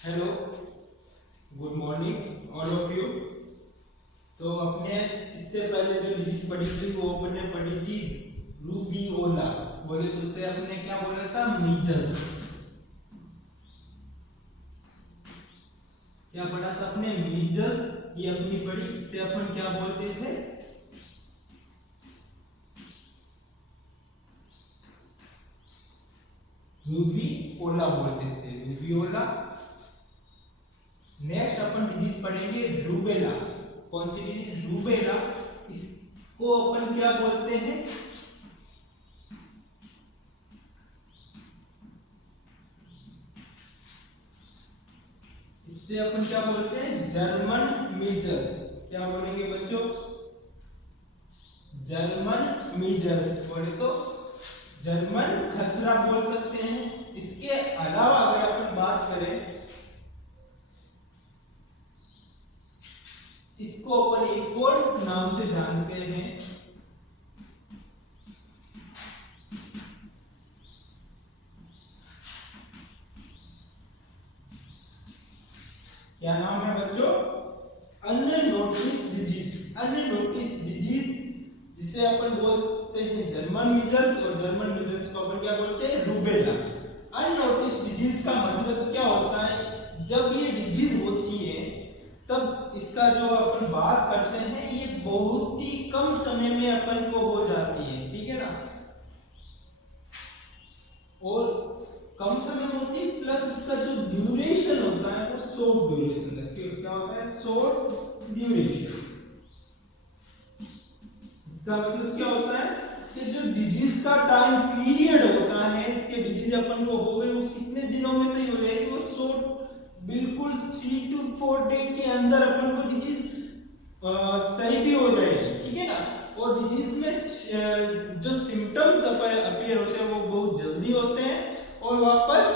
Hello, good morning all of you. तो अपने इससे पहले जो डिजीज पढ़ी थी वो अपने पढ़ी थी रूबियोला। बोले तो उससे अपने क्या बोला था? मीजल्स। क्या पढ़ा था अपने? मीजल्स। ये अपनी पढ़ी, इससे अपन क्या बोलते थे? रूबियोला बोलते थे, रूबियोला। नेक्स्ट अपन डिजीज पढ़ेंगे रूबेला। कौन सी डिजीज? रूबेला। इसको अपन क्या बोलते हैं? इससे अपन क्या बोलते हैं? German measles. क्या बोलेंगे बच्चों? German measles. बोले तो जर्मन खसरा बोल सकते हैं। इसके अलावा अगर अपन बात करें, इसको अपन एक और नाम से जानते हैं। क्या नाम है बच्चों? Unnoticed disease. अननोटिस्ड डिजीज जिसे अपन बोलते हैं जर्मन मीजल्स, और जर्मन मीजल्स को अपन क्या बोलते हैं? रूबेला। अननोटिस्ड डिजीज का मतलब क्या होता है? जब ये डिजीज होती है तब इसका जो अपन बात करते हैं ये बहुत ही कम समय में अपन को हो जाती है, ठीक है ना? और कम समय होती है, प्लस इसका जो ड्यूरेशन होता है वो शॉर्ट ड्यूरेशन रखती है। क्या होता है? Short duration. इसका मतलब क्या होता है कि जो डिजीज का टाइम पीरियड होता है कि डिजीज अपन को हो गई वो कितने दिनों में सही हो जाएगी, वो शॉर्ट, बिल्कुल 3 to 4 डे के अंदर अपन को डिजीज सही भी हो जाएगी, ठीक है ना? और डिजीज में जो सिम्टम्स अपीयर होते हैं वो बहुत जल्दी होते हैं, और वापस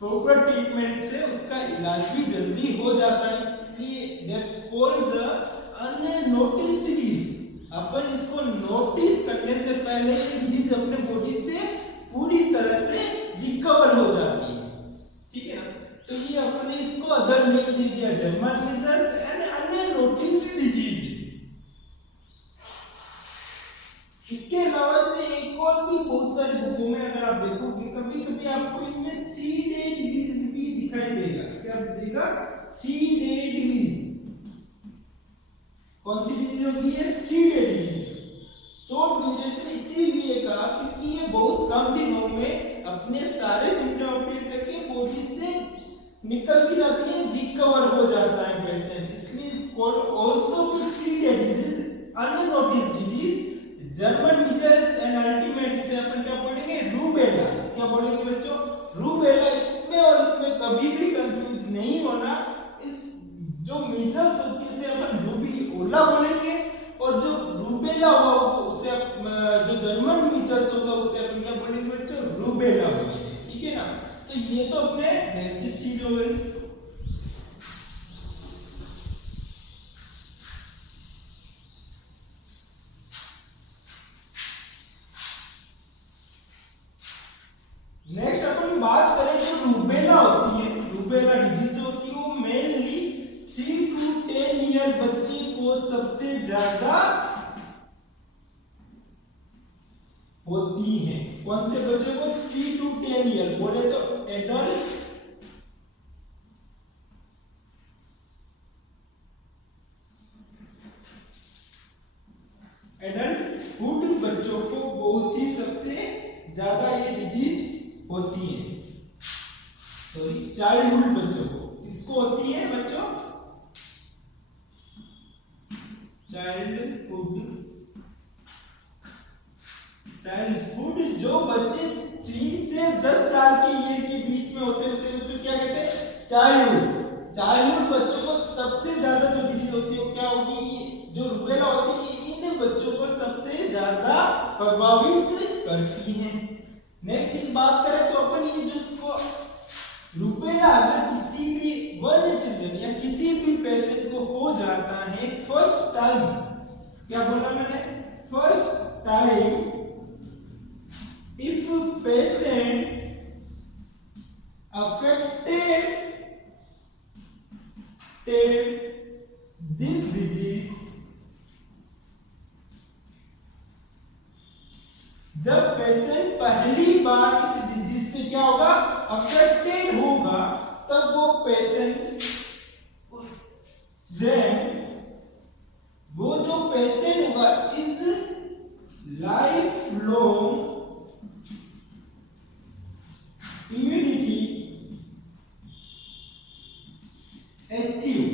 प्रॉपर ट्रीटमेंट से उसका इलाज भी जल्दी हो जाता है। इसलिए that's called the unnoticed disease. अपन इसको नोटिस करने से पहले ये डिजीज अपने बॉडी से पूरी तरह से रिकवर हो जाती है, ठीक है ना? तो ये अपने इसको अदर नेम दे दिया, German measles and unnoticed disease. इसके अलावा से एक और भी बहुत सारी बुकों में अगर आप देखोगे, कभी कभी आपको इसमें 3 डे डिजीज भी दिखाई देगा। क्या दिखेगा? 3 डे डिजीज। कौन सी डिजीज होगी ये? 3 डे डिजीज। शॉर्ट ड्यूरेशन इसीलिए कहा क्योंकि ये बहुत कम दिनों में अपने सारे सिम्टम अपीयर करके बॉडी से निकल भी जाती है, रिकवर हो जाता है पेशेंट। इसलिए इसको आल्सो भी 3 day disease, unnoticed disease, German measles and ultimate इसे अपन क्या बोलेंगे? रूबेला। क्या बोलेंगे बच्चों? रूबेला। इसमें और इसमें कभी भी कंफ्यूज नहीं होना। इस जो मीजल्स होती है उसे अपन रूबियोला बोलेंगे, और जो रूबेला होगा उसे जो जर्मन मीजल्स होगा उसे अपन क्या बोलेंगे बच्चों? रूबेला बोलेंगे, ठीक है ना? तो ये तो अपने बेसिक चीज हो गई। नेक्स्ट अपन बात करें जो रूबेला होती है, रूबेला डिजीज होती है, वो मेनली 3 to 10 ईयर बच्चे को सबसे ज्यादा होती है। कौन से बच्चे को? 3 to 10 ईयर। बोले तो एडल्ट, एडल्टहुड बच्चों को बहुत ही सबसे ज्यादा ये डिजीज होती है। सॉरी, चाइल्डहुड बच्चों को किसको होती है बच्चों? चाइल्डहुड। चाइल्डहुड जो बच्चे 3 से 10 साल की ईयर के बीच में होते हैं उसे बच्चों क्या कहते हैं? चाइल्डहुड। चाइल्डहुड बच्चों को सबसे ज्यादा जो डिजीज होती है वो क्या होगी? जो रूबेला होती है, इन बच्चों को सबसे ज्यादा प्रभावित करती है। नेक्स्ट चीज बात करें तो अपन ये जो इसको रूबेला अगर किसी भी वन चिल्ड्रन या किसी भी पेशेंट को हो जाता है फर्स्ट टाइम, क्या बोला मैंने? First time, if patient affected this disease, जब पेशेंट पहली बार इस डिजीज से क्या होगा, अफेक्टेड होगा, तब वो पेशेंट वो जो पेशेंट होगा is life long immunity achieve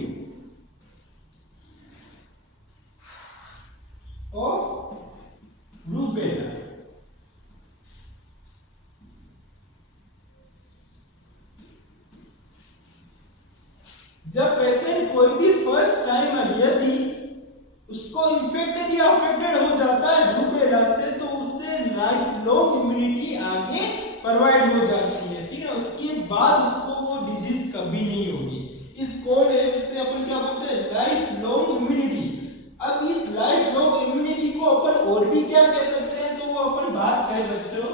rubella. जब पेशेंट कोई भी फर्स्ट टाइम यदि उसको इन्फेक्टेड या अफेक्टेड हो जाता है रूबेला से, तो उससे लाइफ लॉन्ग इम्यूनिटी आगे प्रोवाइड हो जाती है, ठीक है। उसके बाद उसको वो डिजीज कभी नहीं होगी। इस कोड है जिसे अपन क्या बोलते हैं, लाइफ लॉन्ग इम्यूनिटी। अब इस लाइफ लॉन्ग इम्यूनिटी को अपन और भी क्या कह सकते हैं, तो वो अपन बात कर सकते हो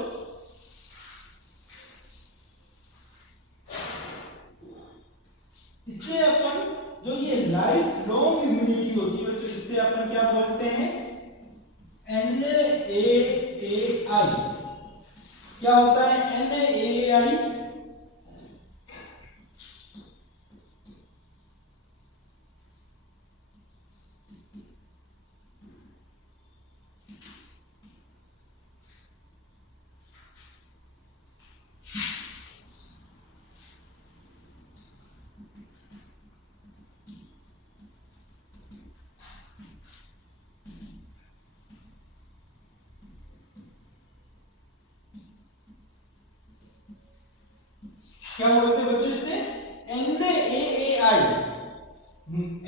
इससे अपन जो ये लाइफ लॉन्ग इम्यूनिटी होती है बच्चों, इससे अपन क्या बोलते हैं, NAAI। क्या होता है NAAI? क्या बोलते हैं बच्चों इसे, NAAI।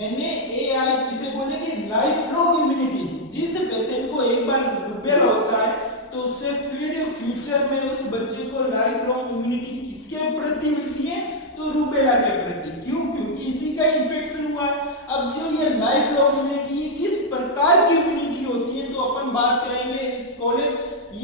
NAAI किसे बोलेंगे, लाइफ लॉन्ग इम्यूनिटी। जिस पेशेंट को एक बार रूबेला होता है तो उससे फिर फ्यूचर में उस बच्चे को लाइफ लॉन्ग इम्यूनिटी किसके प्रति मिलती है, तो रूबेला के प्रति। क्यों? क्योंकि इसी का इन्फेक्शन हुआ। अब जो ये लाइफ लॉन्ग इम्यूनिटी किस प्रकार की इम्यूनिटी होती है, तो अपन बात करेंगे इस कॉलेज,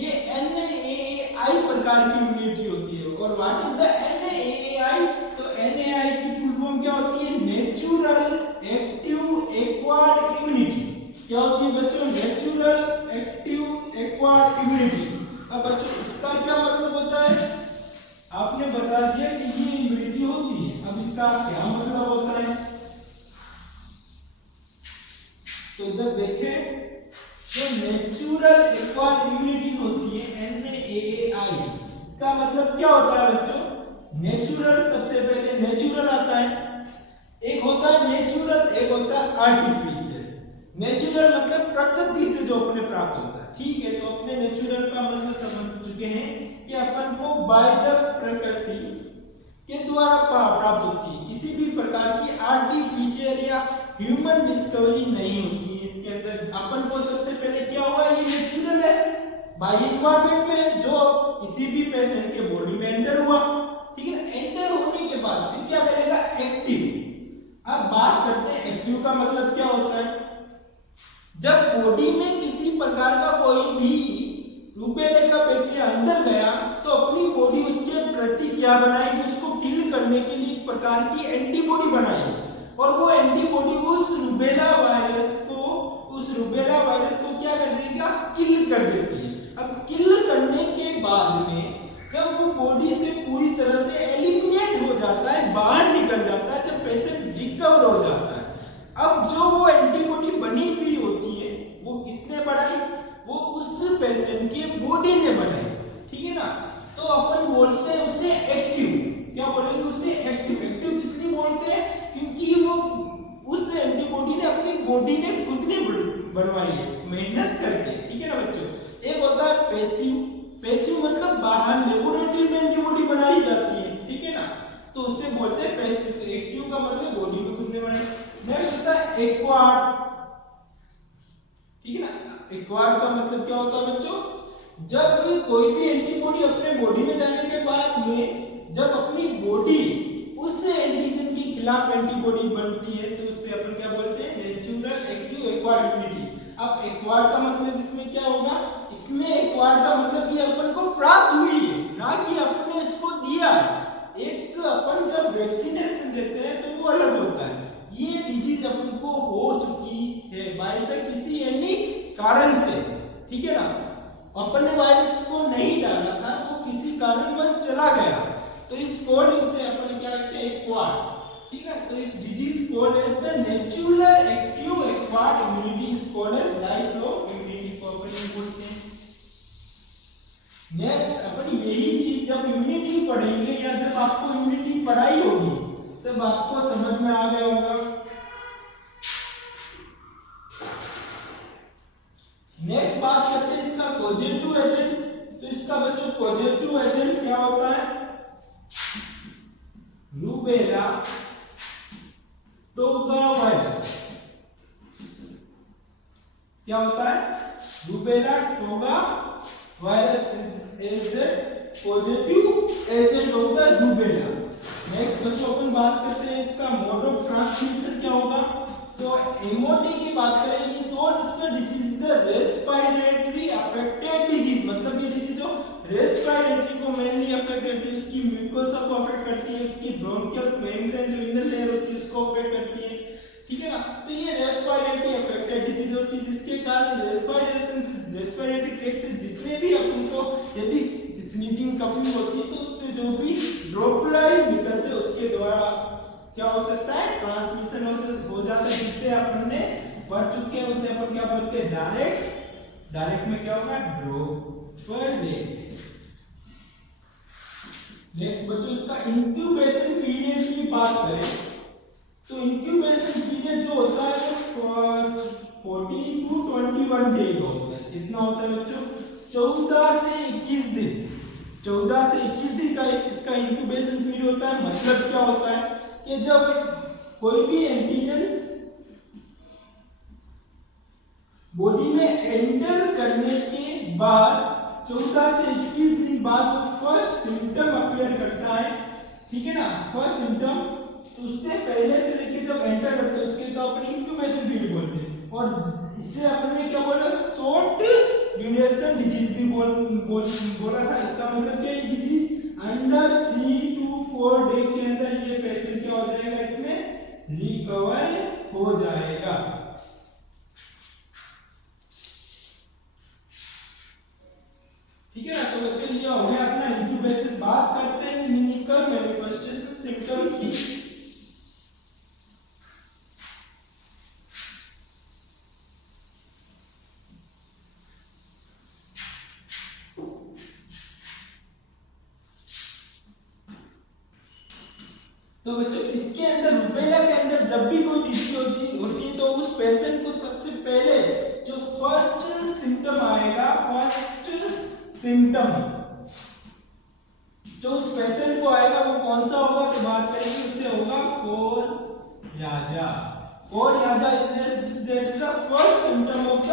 ये NAAI प्रकार की इम्यूनिटी होती है। और व्हाट इज द NAAI? तो NAAI की फुल फॉर्म क्या होती है, नेचुरल एक्टिव एक्वायर्ड इम्यूनिटी। क्या होती है बच्चों, नेचुरल एक्टिव एक्वायर्ड इम्यूनिटी। अब बच्चों इसका क्या मतलब होता है, आपने बता दिया कि ये इम्यूनिटी होती है, अब इसका क्या मतलब होता है, तो इधर देखें, जो नेचुरल एक्वायर्ड इम्यूनिटी होती है NAAI, इसका मतलब क्या होता है बच्चों, नेचुरल, सबसे पहले नेचुरल आता है, एक होता है नेचुरल, एक होता है आर्टिफिशियल। नेचुरल मतलब प्रकृति से जो अपने प्राप्त होता है, ठीक है। तो अपने नेचुरल का मतलब समझ चुके हैं कि अपन को बाय द प्रकृति के द्वारा प्राप्त होती है, किसी भी प्रकार की आर्टिफिशियल या ह्यूमन डिस्कवरी नहीं होती है। इसके अंदर अपन को सबसे पहले क्या हुआ, ये नेचुरल है, बाय एनवायरनमेंट में जो किसी भी पेशेंट के बॉडी में एंटर हुआ, ठीक है। एंटर होने के बाद फिर क्या करेगा, एक्टिव। अब बात करते हैं एक्टिव का मतलब क्या होता है। जब बॉडी में किसी प्रकार का कोई भी रूबेला का बैक्टीरिया अंदर गया, तो अपनी बॉडी उसके प्रति क्या बनाएगी, उसको किल करने के लिए एक प्रकार की एंटीबॉडी बनाएगी, और वो एंटीबॉडी उस रूबेला वायरस को क्या कर देगा, किल कर देती है। अब किल करने के बाद में जब वो बॉडी से पूरी तरह से एलिमिनेट हो जाता है, बाहर निकल जाता है, जब पेशेंट रिकवर हो जाता है, अब जो वो एंटीबॉडी बनी हुई होती है वो किसने बनाई, वो उस पेशेंट के बॉडी ने बनाई, ठीक है ना। तो अपन बोलते हैं उसे एक्टिव। क्या बोलेंगे उसे, एक्टिव। एक्टिव इसलिए बोलते हैं क्योंकि वो उस एंटीबॉडी ने अपनी बॉडी ने खुद ने बनवाई है, मेहनत करके, ठीक है ना बच्चों। एक होता है पैसिव। पैसिव मतलब बाहर लेबोरेटरी में एंटीबॉडी बनाई जाती है, ठीक है ना, तो उससे बोलते हैं पैसिव। एक्टिव का मतलब बॉडी में खुद ने बनाई। नेक्स्ट होता है एक्वायर्ड, ठीक है ना। एक्वायर्ड का मतलब क्या होता है बच्चों, जब कोई भी एंटीबॉडी अपने बॉडी में जाने के बाद में जब अपनी बॉडी उस एंटीजन के खिलाफ एंटीबॉडी बनती है, तो उससे अपन क्या बोलते हैं, नेचुरल एक्टिव एक्वायर्ड इम्यूनिटी। अब एक्वायर्ड का मतलब इसमें क्या होगा, इसमें एक्वायर्ड का मतलब ये अपन को प्राप्त हुई है, ना कि अपने इसको दिया है। एक अपन जब वैक्सीनेशन देते हैं तो वो अलग होता है, कारण से, ठीक है ना, अपन ने वायरस को नहीं डाला था, वो किसी कारणवश चला गया, तो इस कोड उसे अपन क्या कहते हैं, एक्वायर्ड, ठीक है। तो इस disease code is the natural active acquired immunity, is called as life long immunity को अपन बोलते हैं। नेक्स्ट अपन यही चीज जब इम्यूनिटी पढ़ेंगे या जब आपको इम्यूनिटी पढ़ाई होगी तब आपको समझ में आ गया होगा। नेक्स्ट बात करते हैं इसका पॉजिटिव एजेंट। तो इसका बच्चों पॉजिटिव एजेंट क्या होता है, रूबेला टोगा वायरस। क्या होता है, rubella toga virus is the positive agent of the rubella. Next बच्चों अपन बात करते हैं इसका मोड ऑफ ट्रांसमिशन क्या होगा। तो एमओटी की बात करें, इस disease is the respiratory affected disease, मतलब ये डिजीज जो रेस्पिरेटरी को मेनली अफेक्ट करती है, उसकी म्यूकोसा को अफेक्ट करती है, उसकी ब्रोंकियल्स मेम्ब्रेन जो इनर लेयर होती है उसको अफेक्ट करती है, ठीक है ना। तो ये रेस्पिरेटरी अफेक्टेड डिजीज होती है, जिसके कारण रेस्पिरेटरी ट्रैक्ट से जितने भी अपन को यदि स्नीजिंग कफिंग होती है तो उससे जो भी ड्रॉपलेट निकलते हैं उसके द्वारा क्या हो सकता है, ट्रांसमिशन हो जाता है, जिससे अपन ने पढ़ चुके हैं, उसे अपन क्या बोलते हैं, डायरेक्ट में क्या होगा, ड्रॉपलेट। नेक्स्ट बच्चों इसका इंक्यूबेशन पीरियड की बात करें तो इंक्यूबेशन पीरियड जो होता है वो 14 टू 21 डे का होता है। कितना होता है बच्चों, 14 से 21 दिन। 14 से 21 दिन का इसका इंक्यूबेशन पीरियड होता है। मतलब क्या होता है कि जब कोई भी एंटीजन बॉडी में एंटर करने के बाद 14 से 21 दिन बाद फर्स्ट सिम्टम अपीयर करता है, ठीक है ना, फर्स्ट सिम्टम, तो उससे पहले से लेके जब एंटर करते हैं उसके तो अपन इंक्यूबेशन पीरियड बोलते हैं। और इससे अपन ने क्या बोला, शॉर्ट ड्यूरेशन डिजीज भी बोला था। इसका मतलब क्या है, डिजीज अंडर 3 to 4 डे के अंदर ये पेशेंट क्या हो जाएगा, इसमें रिकवर हो जाएगा। ठीक है ना। तो बच्चों ये हो गया अपना इंक्यूबेशन। बात करते हैं क्लिनिकल मैनिफेस्टेशन सिम्टम्स की। तो बच्चों इसके अंदर रूबेला के अंदर जब भी कोई डिजीज होती है तो उस पेशेंट को सबसे पहले जो फर्स्ट सिम्टम आएगा, फर्स्ट सिम्टम जो उस पेशेंट को आएगा वो कौन सा होगा, तो बात करेंगे उससे होगा coryza. Coryza is the first symptom of the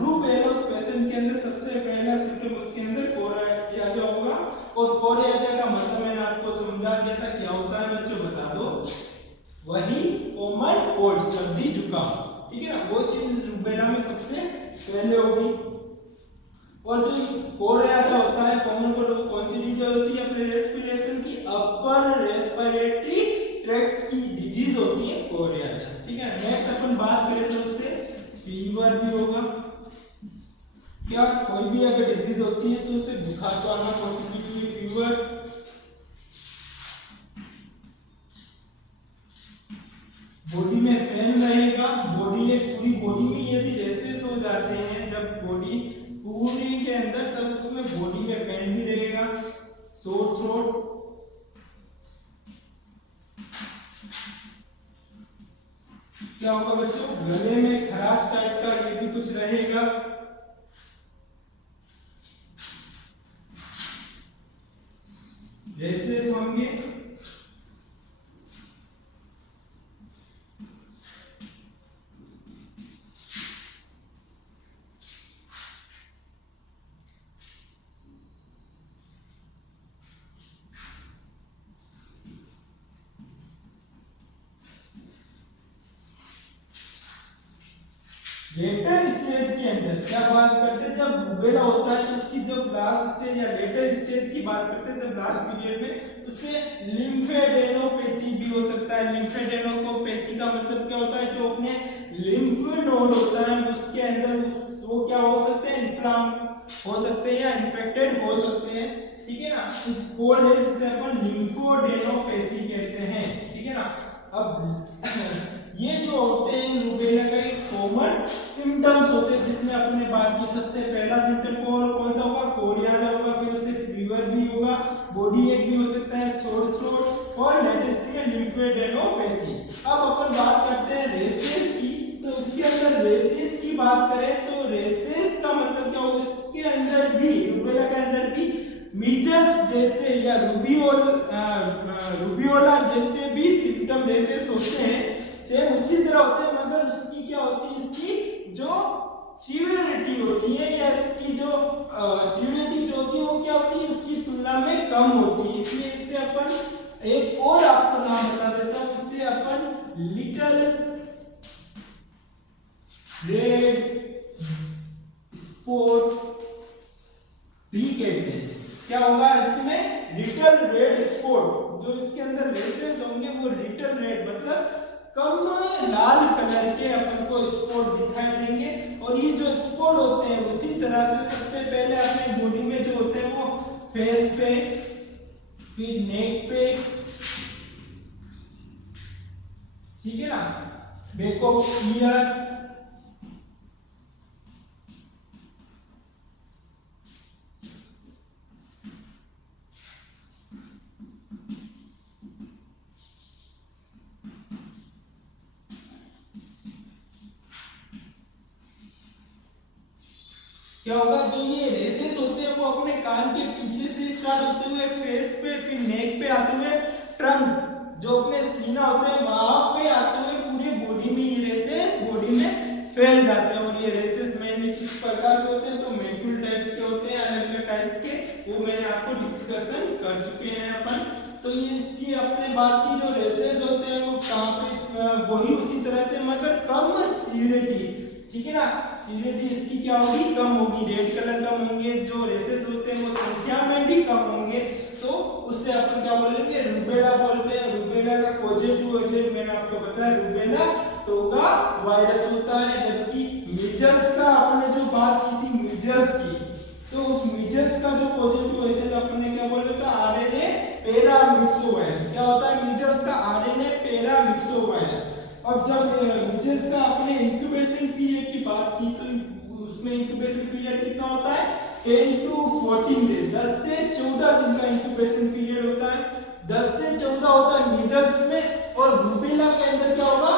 rubella. उस पेशेंट के अंदर सबसे पहला सिम्टम उसके अंदर कोरयाजा होगा। और कोरयाजा का मतलब मैंने आपको समझा दिया था, क्या होता है बच्चों बता दो, वही कॉमन कोल्ड, सर्दी जुकाम, ठीक है ना, वो चीज रूबेला में सबसे पहले होगी। और जो कोरयाजा होता है कॉमन कोल्ड, कौन सी डिजीज होती है, अपने रेस्पिरेशन की अपर रेस्पिरेटरी ट्रैक्ट की डिजीज होती है कोरयाजा, ठीक है। नेक्स्ट अपन बात करें तो उससे फीवर भी होगा। क्या कोई भी अगर डिजीज होती है तो उसे बुखार तो आना पॉसिबिलिटी है, फीवर। बॉडी में पेन रहेगा, पूरी बॉडी में यदि रेसेस हो जाते हैं जब बॉडी पूरी के अंदर, तब उसमें बॉडी में पेन भी रहेगा, सोर थ्रोट। क्या होगा बच्चों, गले में खराश टाइप का ये भी कुछ रहेगा। रेसेस होंगे। लेटर स्टेज के अंदर क्या बात करते हैं, जब रूबेला होता है तो उसकी जो लास्ट स्टेज या लेटर स्टेज की बात करते हैं, जब लास्ट पीरियड में, उससे लिम्फेडेनोपैथी भी हो सकता है। लिम्फेडेनोपैथी का मतलब क्या होता है, जो अपने लिम्फ नोड होता है उसके अंदर वो वो क्या हो सकते हैं, इन्फ्लाम हो सकते हैं या इन्फेक्टेड हो सकते हैं, ठीक है ना। इस कोल्ड है जिसे अपन लिम्फोडेनोपैथी कहते हैं, ठीक है ना। अब ये जो होते हैं रूबेला का एक कॉमन सिम्टम्स होते हैं, जिसमें अपने बात की सबसे पहला सिम्टम कौन सा होगा, कोरिया होगा, फिर उससे फीवर भी होगा, बॉडी एक भी हो सकता है, सोर थ्रोट और लेटेस्ट में लिम्फोडेनोपैथी। अब अपन बात करते हैं रेसेस की, तो इसके अंदर रेसेस की बात करें तो रेसेस का मतलब क्या होगा, इसके अंदर भी रूबेला के अंदर भी मीजल्स जैसे या रूबियोला जैसे भी सिम्टम रेसेस होते हैं, सेम उसी तरह होते हैं, मगर उसकी क्या होती है, इसकी जो सीवियरिटी होती है या इसकी जो सीवियरिटी जो होती है वो क्या होती है, उसकी तुलना में कम होती है। इसलिए इससे अपन एक और आपको नाम बता देता हूं, इससे अपन लिटिल रेड स्पॉट भी कहते हैं। क्या होगा इसमें, लिटिल रेड स्पॉट, जो इसके अंदर रेसेस होंगे वो लिटिल रेड मतलब कम लाल कलर के अपन को स्पॉट दिखाई देंगे। और ये जो स्पॉट होते हैं उसी तरह से सबसे पहले अपने बॉडी में जो होते हैं वो फेस पे, फिर नेक पे, ठीक है ना, बैक ऑफ ईयर, क्या होगा, जो ये रेसेस होते हैं वो अपने कान के पीछे से स्टार्ट होते हुए फेस पे, फिर नेक पे आते हुए ट्रंक जो अपने सीना होता है वहां पे आते हुए पूरे बॉडी में ये रेसेस बॉडी में फैल जाते हैं। और ये रेसेस मेनली किस प्रकार के होते हैं, तो मैक्यूल टाइप्स के होते हैं, अलग अलग टाइप्स के, वो मैंने आपको डिस्कशन कर चुके हैं अपन। तो ये इसकी अपने बात की जो रेसेस होते हैं वो कहां पे, वही उसी तरह से मगर कम सीवियरिटी, ठीक है ना, सीवियरिटी इसकी क्या होगी, कम होगी, रेड कलर कम होंगे, जो रेसेस होते हैं वो संख्या में भी कम होंगे, तो उससे अपन क्या बोलेंगे, रूबेला बोलते हैं। रूबेला का पॉजिटिव एजेंट मैंने आपको बताया रूबेला टोगा वायरस होता है, जबकि मीजल्स का आपने जो बात की थी मीजल्स की, तो उस मीजल्स का जो पॉजिटिव एजेंट अपने क्या बोला था, आरएनए पैरामिक्सोवायरस। क्या होता है मीजल्स का, आरएनए पैरामिक्सोवायरस। अब जब मीजल्स का अपने इंक्यूबेशन पीरियड की बात की तो उसमें इंक्यूबेशन पीरियड कितना होता है, 10 to 14 डेज, 10 से 14 दिन का इंक्यूबेशन पीरियड होता है, 10 से 14 होता है मीजल्स में। और रूबेला के अंदर क्या होगा,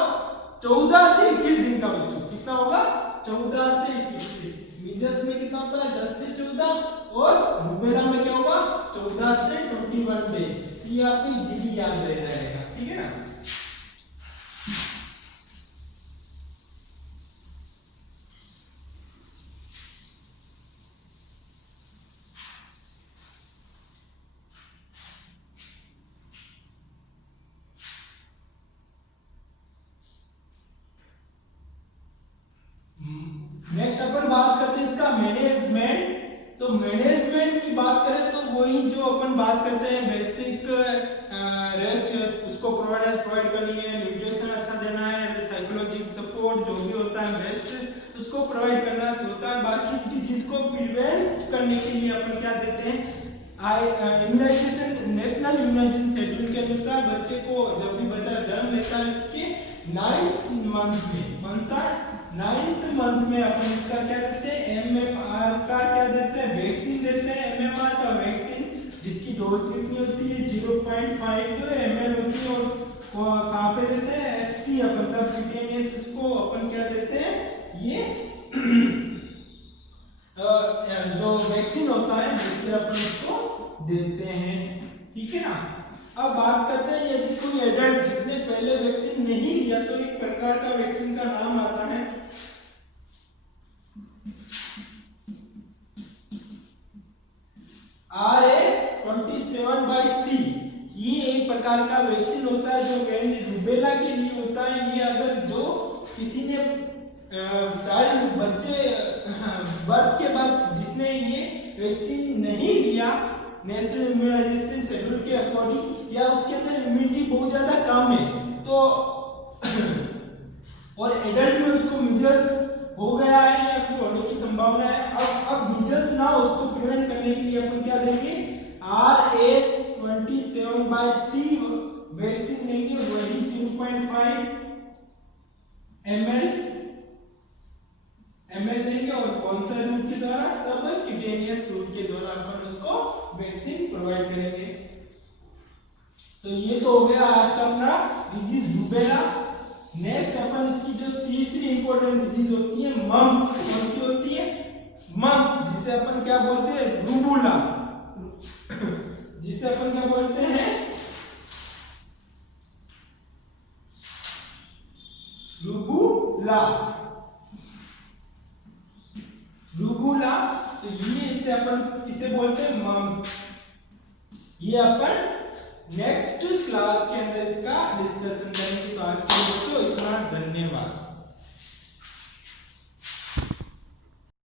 14 से 21 दिन का बच्चों, कितना होगा, 14 से 21 दिन। मीजल्स में कितना होता है, 10 से 14, और रूबेला में क्या होगा, 14 से 21 डेज। ये आपको डिग्री याद रह जाएगा, ठीक है ना। नेक्स्ट अपन बात करते हैं इसका मैनेजमेंट। तो मैनेजमेंट की बात करें तो वही जो अपन बात करते हैं बेसिक रेस्ट उसको प्रोवाइड करनी है, न्यूट्रिशन अच्छा देना है, साइकोलॉजिकल सपोर्ट जो भी होता है बेस्ट उसको प्रोवाइड करना होता है। बाकी इस डिजीज को प्रिवेंट करने के लिए अपन क्या देते हैं, इम्यूनाइजेशन, नेशनल इम्यूनाइजेशन शेड्यूल के अनुसार बच्चे को जब भी बच्चा जन्म लेता है इसके 9th मंथ में, कौन सा 9th मंथ में अपन इसका क्या देते हैं, एमएमआर का क्या देते हैं, वैक्सीन देते हैं। एमएमआर का वैक्सीन जिसकी डोज कितनी होती है, 0.5 ml होती है। और कहां पे देते हैं, एससी अपन सबक्यूटेनियस, इसको अपन क्या देते हैं, ये जो वैक्सीन होता है जिससे अपन इसको देते हैं, ठीक है ना। अब बात करते हैं यदि कोई एडल्ट जिसने पहले वैक्सीन नहीं लिया तो एक प्रकार का वैक्सीन का नाम आता है RA27/3। ये एक प्रकार का वैक्सीन होता है जो रूबेला के लिए होता है। ये अगर जो किसी ने चाइल्ड बच्चे बर्थ के बाद जिसने ये वैक्सीन नहीं लिया नेशनल इम्यूनाइजेशन शेड्यूल के अकॉर्डिंग, या उसके अंदर इम्यूनिटी बहुत ज्यादा कम है तो और एडल्ट में उसको मीजल्स हो गया है या फिर होने की संभावना है। अब मीजल्स ना हो उसको प्रिवेंट करने के लिए अपन क्या देंगे, RS-27/3 वैक्सीन देंगे, वही 0.5 ml देंगे। और कौन सा रूट के द्वारा, सब क्यूटेनियस रूट के द्वारा अपन उसको वैक्सीन प्रोवाइड करेंगे। तो ये तो हो गया आज का अपना डिजीज रूबेला। नेक्स्ट अपन इसकी जो तीसरी इंपॉर्टेंट डिजीज होती है मम्स, कौन सी होती है, मम्स, जिसे अपन क्या बोलते हैं, रूबुला, जिसे अपन क्या बोलते हैं, रूबुला, रूबुला। तो ये इसे अपन इसे बोलते हैं मम्स। ये अपन नेक्स्ट क्लास के अंदर इसका डिस्कशन करेंगे। तो आज के लिए बच्चों इतना, धन्यवाद।